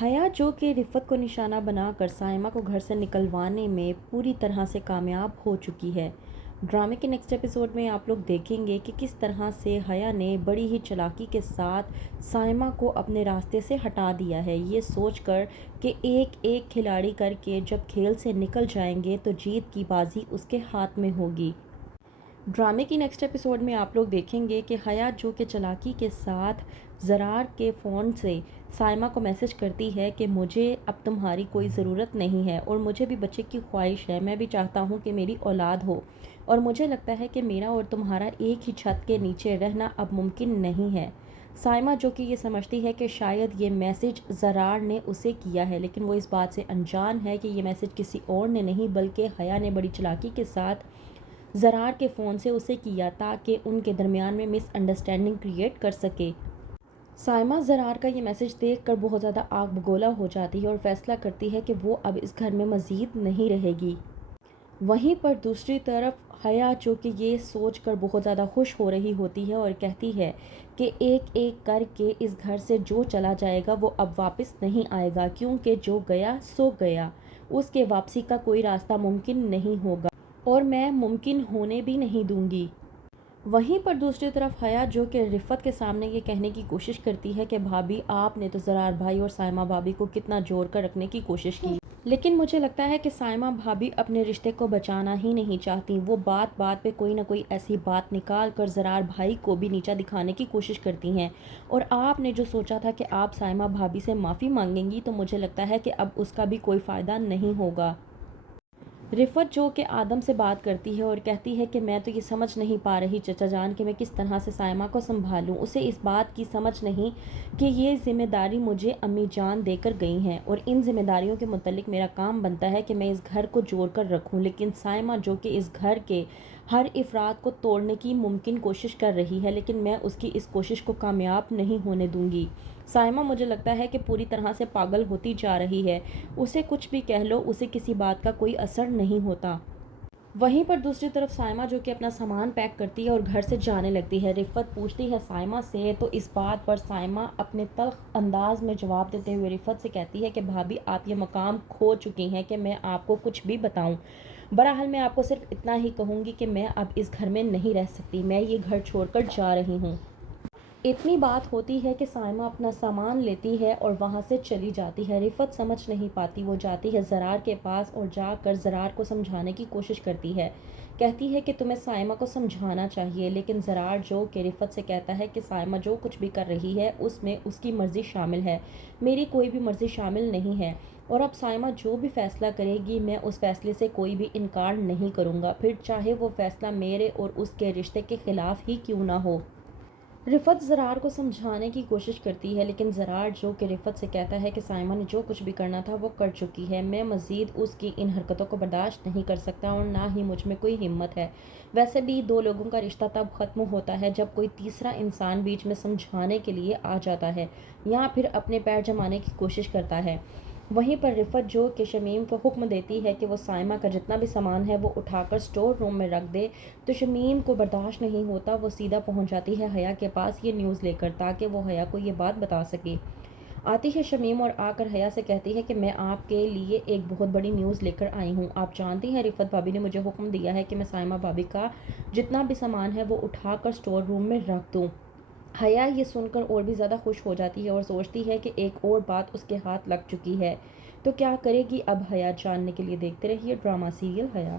حیا جو کہ رفت کو نشانہ بنا کر سائمہ کو گھر سے نکلوانے میں پوری طرح سے کامیاب ہو چکی ہے۔ ڈرامے کے نیکسٹ ایپیسوڈ میں آپ لوگ دیکھیں گے کہ کس طرح سے حیا نے بڑی ہی چالاکی کے ساتھ سائمہ کو اپنے راستے سے ہٹا دیا ہے، یہ سوچ کر کہ ایک ایک کھلاڑی کر کے جب کھیل سے نکل جائیں گے تو جیت کی بازی اس کے ہاتھ میں ہوگی۔ ڈرامے کی نیکسٹ ایپیسوڈ میں آپ لوگ دیکھیں گے کہ حیا جو کہ چالاکی کے ساتھ زرار کے فون سے سائمہ کو میسج کرتی ہے کہ مجھے اب تمہاری کوئی ضرورت نہیں ہے اور مجھے بھی بچے کی خواہش ہے، میں بھی چاہتا ہوں کہ میری اولاد ہو اور مجھے لگتا ہے کہ میرا اور تمہارا ایک ہی چھت کے نیچے رہنا اب ممکن نہیں ہے۔ سائمہ جو کہ یہ سمجھتی ہے کہ شاید یہ میسج زرار نے اسے کیا ہے، لیکن وہ اس بات سے انجان ہے کہ یہ میسج کسی اور نے نہیں بلکہ حیا نے بڑی چالاکی کے ساتھ زرار کے فون سے اسے کیا تاکہ ان کے درمیان میں مس انڈرسٹینڈنگ کریٹ کر سکے۔ سائمہ زرار کا یہ میسج دیکھ کر بہت زیادہ آگ بگولا ہو جاتی ہے اور فیصلہ کرتی ہے کہ وہ اب اس گھر میں مزید نہیں رہے گی۔ وہیں پر دوسری طرف حیا جو کہ یہ سوچ کر بہت زیادہ خوش ہو رہی ہوتی ہے اور کہتی ہے کہ ایک ایک کر کے اس گھر سے جو چلا جائے گا وہ اب واپس نہیں آئے گا، کیونکہ جو گیا سو گیا، اس کے واپسی کا کوئی راستہ ممکن نہیں ہوگا اور میں ممکن ہونے بھی نہیں دوں گی۔ وہیں پر دوسری طرف حیا جو کہ رفت کے سامنے یہ کہنے کی کوشش کرتی ہے کہ بھابی آپ نے تو زرار بھائی اور سائمہ بھابی کو کتنا جوڑ کر رکھنے کی کوشش کی، لیکن مجھے لگتا ہے کہ سائمہ بھابی اپنے رشتے کو بچانا ہی نہیں چاہتی، وہ بات بات پہ کوئی نہ کوئی ایسی بات نکال کر زرار بھائی کو بھی نیچا دکھانے کی کوشش کرتی ہیں، اور آپ نے جو سوچا تھا کہ آپ سائمہ بھابی سے معافی مانگیں گی تو مجھے لگتا ہے کہ اب اس کا بھی کوئی فائدہ نہیں ہوگا۔ رفت جو کہ آدم سے بات کرتی ہے اور کہتی ہے کہ میں تو یہ سمجھ نہیں پا رہی چچا جان کہ میں کس طرح سے سائمہ کو سنبھالوں، اسے اس بات کی سمجھ نہیں کہ یہ ذمہ داری مجھے امی جان دے کر گئی ہیں اور ان ذمہ داریوں کے متعلق میرا کام بنتا ہے کہ میں اس گھر کو جوڑ کر رکھوں، لیکن سائمہ جو کہ اس گھر کے ہر افراد کو توڑنے کی ممکن کوشش کر رہی ہے، لیکن میں اس کی اس کوشش کو کامیاب نہیں ہونے دوں گی۔ سائمہ مجھے لگتا ہے کہ پوری طرح سے پاگل ہوتی جا رہی ہے، اسے کچھ بھی کہہ لو اسے کسی بات کا کوئی اثر نہیں ہوتا۔ وہیں پر دوسری طرف سائمہ جو کہ اپنا سامان پیک کرتی ہے اور گھر سے جانے لگتی ہے، رفت پوچھتی ہے سائمہ سے تو اس بات پر سائمہ اپنے تلخ انداز میں جواب دیتے ہوئے رفت سے کہتی ہے کہ بھابی آپ یہ مقام کھو چکی ہیں کہ میں آپ کو کچھ بھی بتاؤں، بہرحال میں آپ کو صرف اتنا ہی کہوں گی کہ میں اب اس گھر میں نہیں رہ سکتی، میں یہ گھر چھوڑ کر جا رہی ہوں۔ اتنی بات ہوتی ہے کہ سائمہ اپنا سامان لیتی ہے اور وہاں سے چلی جاتی ہے۔ رفت سمجھ نہیں پاتی، وہ جاتی ہے زرار کے پاس اور جا کر زرار کو سمجھانے کی کوشش کرتی ہے، کہتی ہے کہ تمہیں سائمہ کو سمجھانا چاہیے، لیکن زرار جو کہ رفت سے کہتا ہے کہ سائمہ جو کچھ بھی کر رہی ہے اس میں اس کی مرضی شامل ہے، میری کوئی بھی مرضی شامل نہیں ہے، اور اب سائمہ جو بھی فیصلہ کرے گی میں اس فیصلے سے کوئی بھی انکار نہیں کروں گا، پھر چاہے وہ فیصلہ میرے اور اس کے رشتے کے خلاف ہی کیوں نہ ہو۔ رفت زرار کو سمجھانے کی کوشش کرتی ہے، لیکن زرار جو کہ رفت سے کہتا ہے کہ سائمہ نے جو کچھ بھی کرنا تھا وہ کر چکی ہے، میں مزید اس کی ان حرکتوں کو برداشت نہیں کر سکتا اور نہ ہی مجھ میں کوئی ہمت ہے۔ ویسے بھی دو لوگوں کا رشتہ تب ختم ہوتا ہے جب کوئی تیسرا انسان بیچ میں سمجھانے کے لیے آ جاتا ہے یا پھر اپنے پیر جمانے کی کوشش کرتا ہے۔ وہیں پر رفت جو کہ شمیم کو حکم دیتی ہے کہ وہ سائمہ کا جتنا بھی سامان ہے وہ اٹھا کر اسٹور روم میں رکھ دے، تو شمیم کو برداشت نہیں ہوتا، وہ سیدھا پہنچ جاتی ہے حیا کے پاس یہ نیوز لے کر تاکہ وہ حیا کو یہ بات بتا سکے۔ آتی ہے شمیم اور آ کر حیا سے کہتی ہے کہ میں آپ کے لیے ایک بہت بڑی نیوز لے کر آئی ہوں، آپ جانتی ہیں رفت بھابی نے مجھے حکم دیا ہے کہ میں سائمہ بھابی کا جتنا بھی سامان ہے وہ اٹھا کر اسٹور روم میں رکھ دوں۔ حیا یہ سن کر اور بھی زیادہ خوش ہو جاتی ہے اور سوچتی ہے کہ ایک اور بات اس کے ہاتھ لگ چکی ہے، تو کیا کرے گی اب حیا؟ جاننے کے لیے دیکھتے رہیے ڈرامہ سیریل حیا۔